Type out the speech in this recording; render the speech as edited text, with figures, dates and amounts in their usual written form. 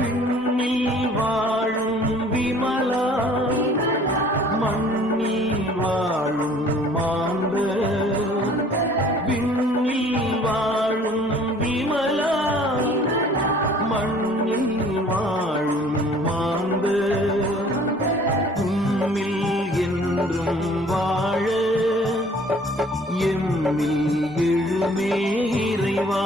விண்ணில் வாழும் விமலா மண்ணில் வாழும் மாந்த விண்ணில் வாழும் விமலா மண்ணில் வாழும் மாந்த உம்மில் என்றும் வாழ எம்மில் எழுமே இறைவா.